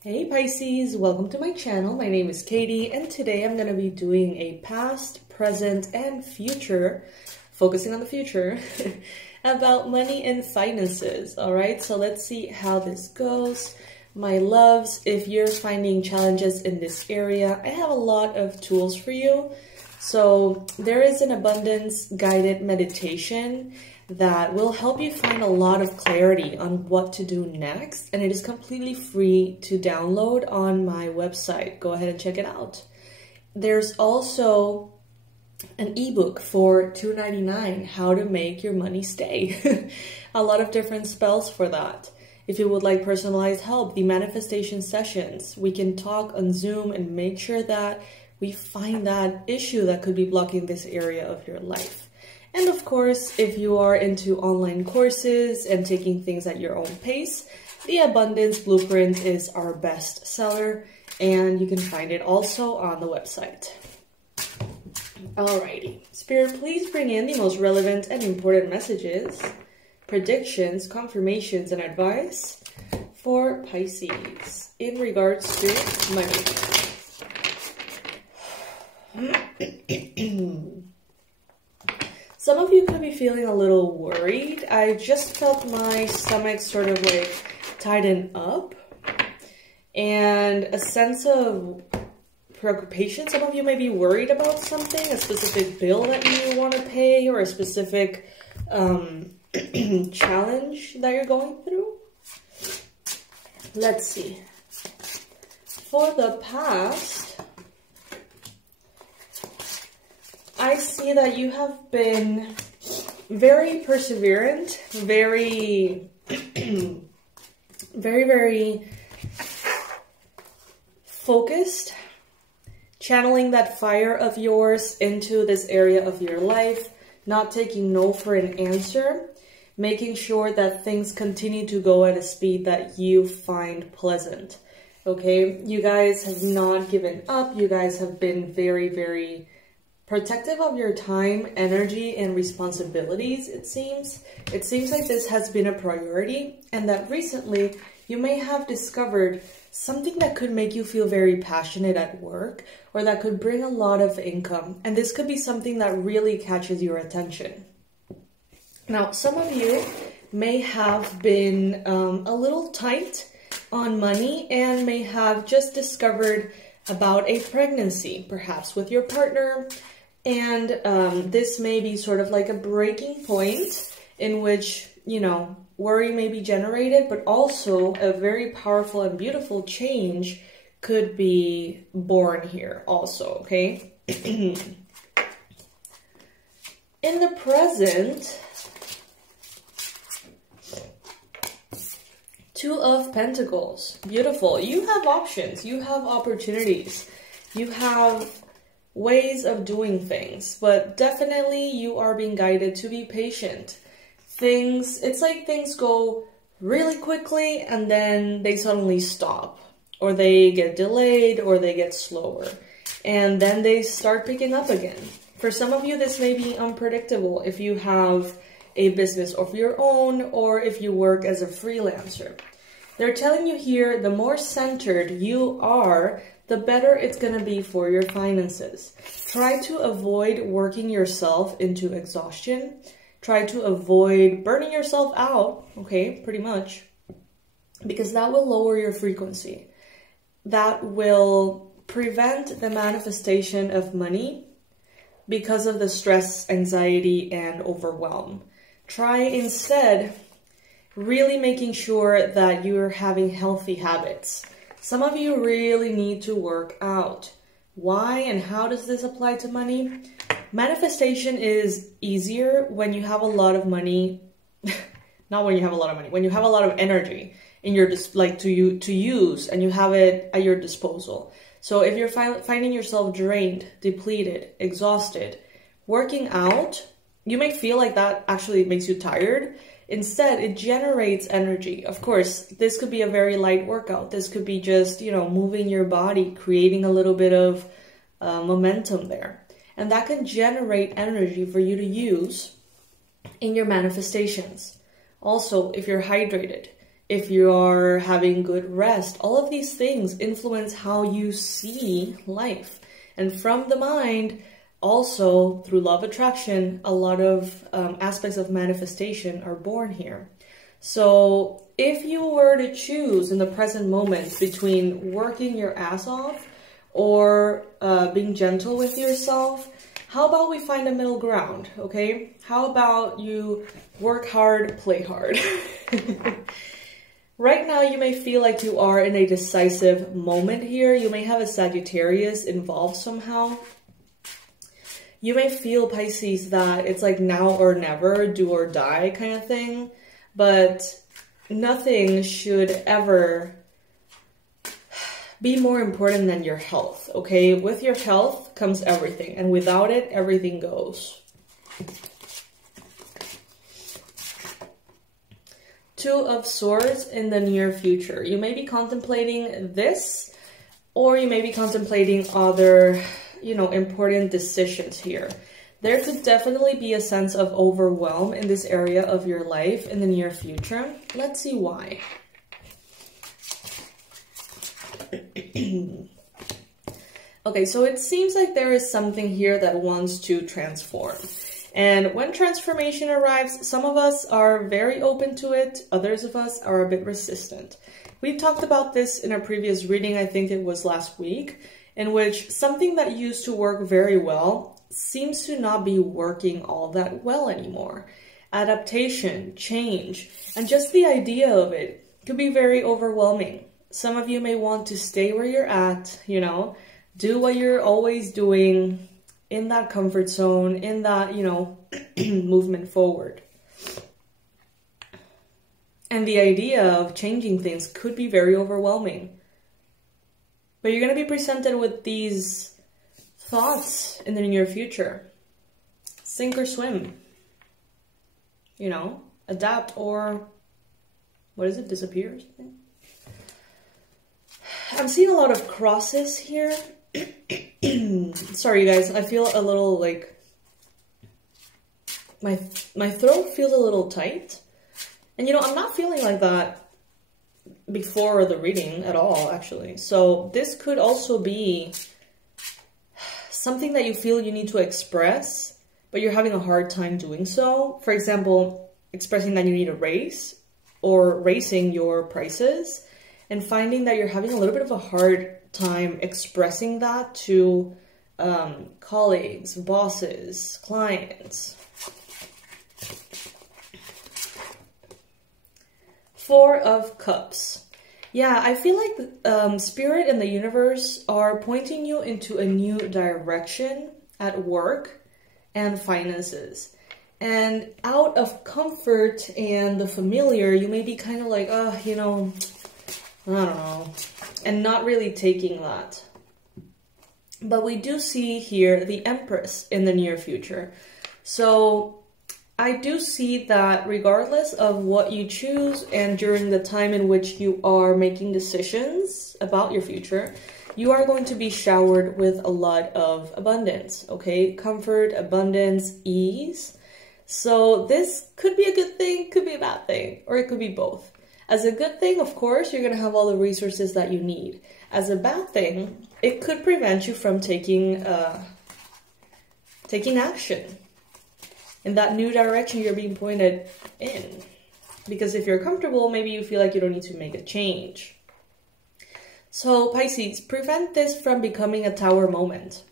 Hey Pisces, welcome to my channel. My name is Katie and today I'm going to be doing a past, present, and future, focusing on the future, about money and finances. Alright, so let's see how this goes. My loves, if you're finding challenges in this area, I have a lot of tools for you. So there is an abundance guided meditation that will help you find a lot of clarity on what to do next, and it is completely free to download on my website. Go ahead and check it out. There's also an ebook for $2.99, how to make your money stay. A lot of different spells for that. If you would like personalized help, the manifestation sessions, we can talk on Zoom and make sure that we find that issue that could be blocking this area of your life. And of course, if you are into online courses and taking things at your own pace, the Abundance Blueprint is our best seller, and you can find it also on the website. Alrighty, Spirit, please bring in the most relevant and important messages, predictions, confirmations, and advice for Pisces in regards to money. Some of you could be feeling a little worried. I just felt my stomach sort of like tighten up and a sense of preoccupation. Some of you may be worried about something, a specific bill that you want to pay or a specific challenge that you're going through. Let's see. For the past, I see that you have been very perseverant, very focused, channeling that fire of yours into this area of your life, not taking no for an answer, making sure that things continue to go at a speed that you find pleasant. Okay, you guys have not given up. You guys have been very protective of your time, energy, and responsibilities, it seems. It seems like this has been a priority, and that recently you may have discovered something that could make you feel very passionate at work, or that could bring a lot of income, and this could be something that really catches your attention. Now, some of you may have been a little tight on money and may have just discovered about a pregnancy, perhaps with your partner. And this may be sort of like a breaking point in which, you know, worry may be generated, but also a very powerful and beautiful change could be born here also, okay? In the present, Two of Pentacles, beautiful. You have options, you have opportunities, you have ways of doing things, but definitely you are being guided to be patient. It's like things go really quickly and then they suddenly stop, or they get delayed, or they get slower, and then they start picking up again. For some of you, this may be unpredictable if you have a business of your own or if you work as a freelancer. They're telling you here, the more centered you are, the better it's going to be for your finances. Try to avoid working yourself into exhaustion. Try to avoid burning yourself out, okay, pretty much, because that will lower your frequency. That will prevent the manifestation of money because of the stress, anxiety, and overwhelm. Try instead really making sure that you're having healthy habits. Some of you really need to work out. Why and how does this apply to money? Manifestation is easier when you have a lot of money, not when you have a lot of money, when you have a lot of energy in your to use, and you have it at your disposal. So if you're finding yourself drained, depleted, exhausted, working out, you may feel like that actually makes you tired. Instead, it generates energy. Of course, this could be a very light workout. This could be just, you know, moving your body, creating a little bit of momentum there. And that can generate energy for you to use in your manifestations. Also, if you're hydrated, if you're having good rest. All of these things influence how you see life. And from the mind, also through law of attraction, a lot of aspects of manifestation are born here. So if you were to choose in the present moment between working your ass off or being gentle with yourself, how about we find a middle ground, okay? How about you work hard, play hard? Right now, you may feel like you are in a decisive moment here. You may have a Sagittarius involved somehow. You may feel, Pisces, that it's like now or never, do or die kind of thing. But nothing should ever be more important than your health, okay? With your health comes everything, and without it, everything goes. Two of Swords in the near future. You may be contemplating this, or you may be contemplating other, you know, important decisions here. There could definitely be a sense of overwhelm in this area of your life in the near future. Let's see why. Okay, so it seems like there is something here that wants to transform. And when transformation arrives, some of us are very open to it, others of us are a bit resistant. We talked about this in a previous reading, I think it was last week, in which something that used to work very well seems to not be working all that well anymore. Adaptation, change, and just the idea of it could be very overwhelming. Some of you may want to stay where you're at, you know, do what you're always doing, in that comfort zone, in that, you know, movement forward. And the idea of changing things could be very overwhelming. But you're going to be presented with these thoughts in the near future. Sink or swim. You know, adapt or, what is it, disappear or something? I'm seeing a lot of crosses here. Sorry guys, I feel a little like my throat feels a little tight, and you know, I'm not feeling like that before the reading at all, actually. So this could also be something that you feel you need to express, but you're having a hard time doing so. For example, expressing that you need a raise or raising your prices, and finding that you're having a little bit of a hard time expressing that to colleagues, bosses, clients. Four of Cups. Yeah, I feel like Spirit and the universe are pointing you into a new direction at work and finances. And out of comfort and the familiar, you may be kind of like, oh, you know, I don't know, and not really taking that. But we do see here the Empress in the near future. So I do see that regardless of what you choose and during the time in which you are making decisions about your future, you are going to be showered with a lot of abundance, okay? Comfort, abundance, ease. So this could be a good thing, could be a bad thing, or it could be both. As a good thing, of course, you're going to have all the resources that you need. As a bad thing, it could prevent you from taking action in that new direction you're being pointed in. Because if you're comfortable, maybe you feel like you don't need to make a change. So Pisces, prevent this from becoming a tower moment.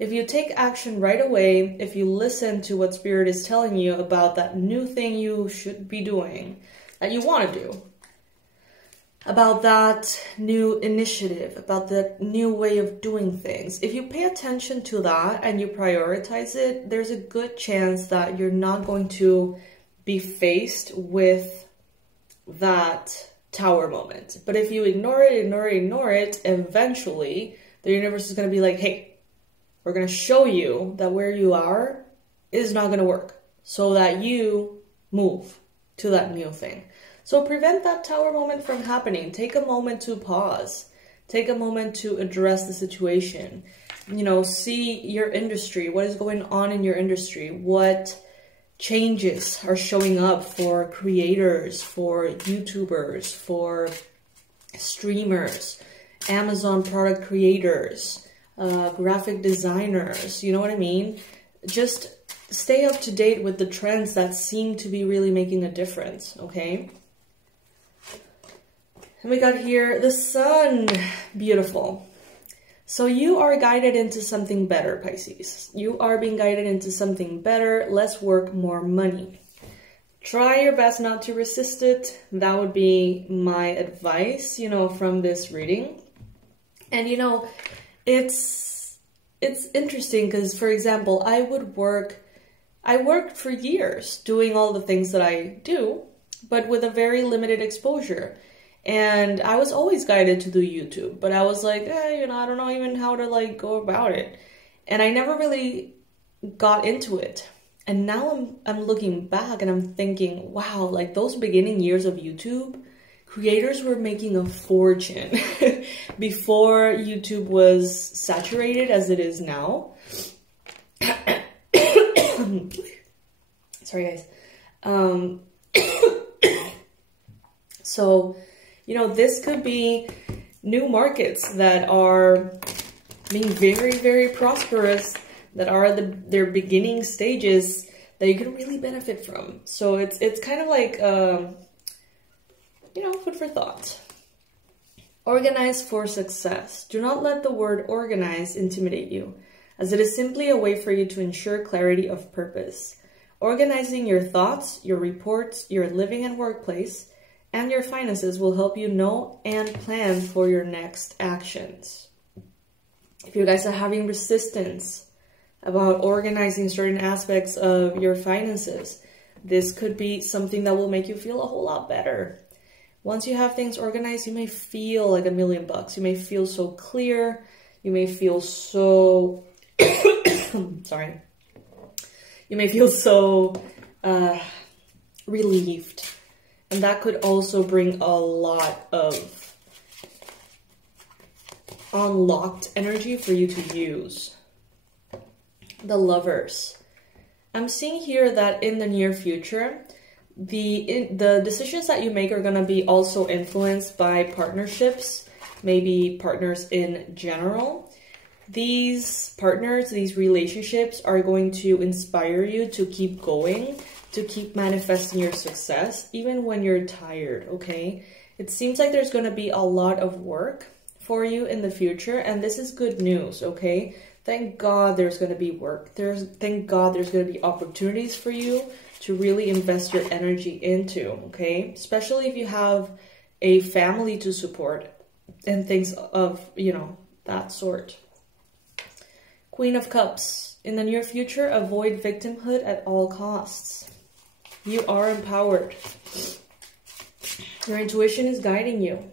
If you take action right away, if you listen to what Spirit is telling you about that new thing you should be doing, that you want to do, about that new initiative, about that new way of doing things. If you pay attention to that and you prioritize it, there's a good chance that you're not going to be faced with that tower moment. But if you ignore it, eventually the universe is going to be like, hey, we're going to show you that where you are is not going to work, so that you move to that new thing. So prevent that tower moment from happening. Take a moment to pause. Take a moment to address the situation. You know, see your industry. What is going on in your industry? What changes are showing up for creators, for YouTubers, for streamers, Amazon product creators, graphic designers, you know what I mean? Just stay up to date with the trends that seem to be really making a difference, okay? And we got here the sun, beautiful. So you are guided into something better, Pisces. You are being guided into something better, less work, more money. Try your best not to resist it. That would be my advice, you know, from this reading. And, you know, it's interesting because, for example, I worked for years doing all the things that I do, but with a very limited exposure. And I was always guided to do YouTube, but I was like, you know, I don't know even how to like go about it. And I never really got into it. And now I'm looking back and I'm thinking, wow, like those beginning years of YouTube, creators were making a fortune before YouTube was saturated as it is now. Sorry, guys. So, you know, this could be new markets that are being very, very prosperous, that are at their beginning stages that you can really benefit from. So it's kind of like, you know, food for thought. Organize for success. Do not let the word organize intimidate you, as it is simply a way for you to ensure clarity of purpose. Organizing your thoughts, your reports, your living and workplace, and your finances will help you know and plan for your next actions. If you guys are having resistance about organizing certain aspects of your finances, this could be something that will make you feel a whole lot better. Once you have things organized, you may feel like $1,000,000. You may feel so clear. You may feel so... sorry. You may feel so relieved. And that could also bring a lot of unlocked energy for you to use. The Lovers. I'm seeing here that in the near future, the decisions that you make are going to be also influenced by partnerships, maybe partners in general. These partners, these relationships are going to inspire you to keep going, to keep manifesting your success, even when you're tired, okay? It seems like there's going to be a lot of work for you in the future, and this is good news, okay? Thank God there's going to be work. Thank God there's going to be opportunities for you to really invest your energy into, okay? Especially if you have a family to support and things of, you know, that sort. Queen of Cups. In the near future, avoid victimhood at all costs. You are empowered. Your intuition is guiding you.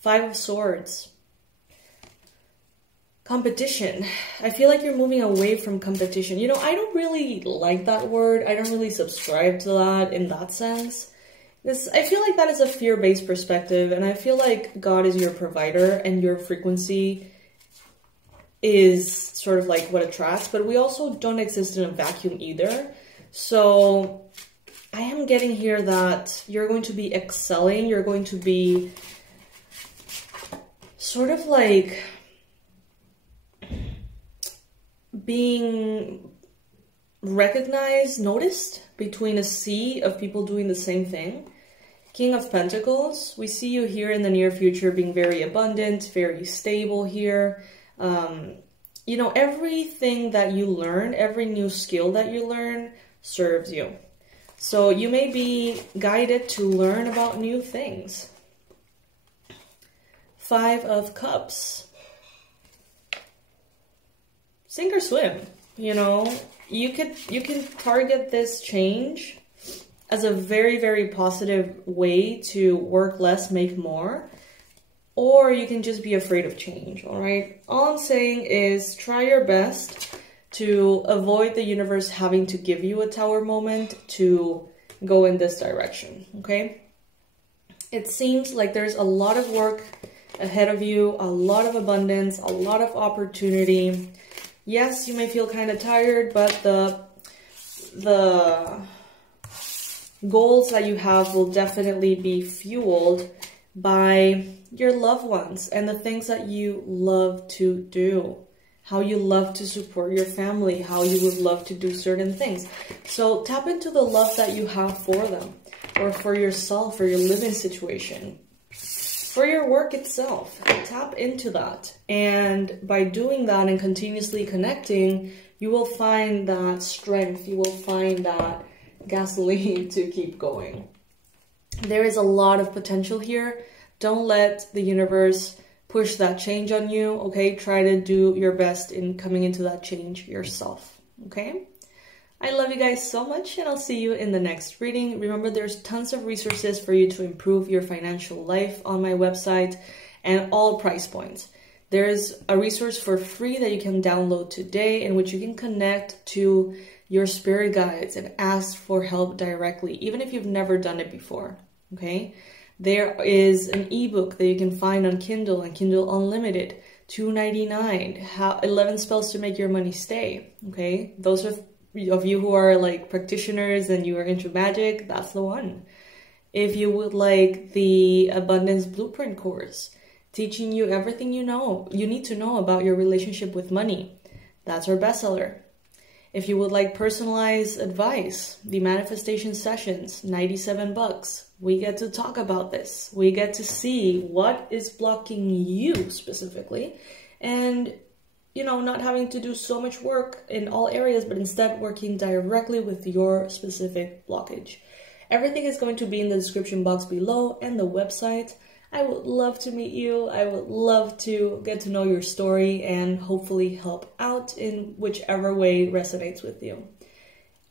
Five of Swords. Competition. I feel like you're moving away from competition. You know, I don't really like that word. I don't really subscribe to that in that sense. I feel like that is a fear-based perspective, and I feel like God is your provider and your frequency is sort of like what attracts, but we also don't exist in a vacuum either. So I am getting here that you're going to be excelling. You're going to be sort of like being recognized, noticed between a sea of people doing the same thing. King of Pentacles, we see you here in the near future being very abundant, very stable here. You know, everything that you learn, every new skill that you learn serves you. So you may be guided to learn about new things. Five of Cups. Sink or swim. You know, you can target this change as a very, very positive way to work less, make more. Or you can just be afraid of change, all right? All I'm saying is try your best to avoid the universe having to give you a tower moment to go in this direction, okay? It seems like there's a lot of work ahead of you, a lot of abundance, a lot of opportunity. Yes, you may feel kind of tired, but the goals that you have will definitely be fueled by your loved ones and the things that you love to do, how you love to support your family, how you would love to do certain things. So tap into the love that you have for them, or for yourself, or your living situation, for your work itself. Tap into that. And by doing that and continuously connecting, you will find that strength, you will find that gasoline to keep going. There is a lot of potential here. Don't let the universe push that change on you, okay? Try to do your best in coming into that change yourself, okay? I love you guys so much, and I'll see you in the next reading. Remember, there's tons of resources for you to improve your financial life on my website, and all price points. There's a resource for free that you can download today, in which you can connect to your spirit guides and ask for help directly, even if you've never done it before, okay? There is an ebook that you can find on Kindle and Kindle Unlimited, $2.99, 11 spells to make your money stay, okay? Those of you who are like practitioners and you are into magic, that's the one. If you would like the Abundance Blueprint course, teaching you everything you need to know about your relationship with money, that's our bestseller. If you would like personalized advice, the manifestation sessions, $97. We get to talk about this. We get to see what is blocking you specifically, and you know, not having to do so much work in all areas, but instead working directly with your specific blockage. Everything is going to be in the description box below and the website. I would love to meet you. I would love to get to know your story and hopefully help out in whichever way resonates with you.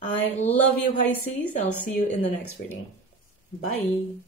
I love you, Pisces. I'll see you in the next reading. Bye.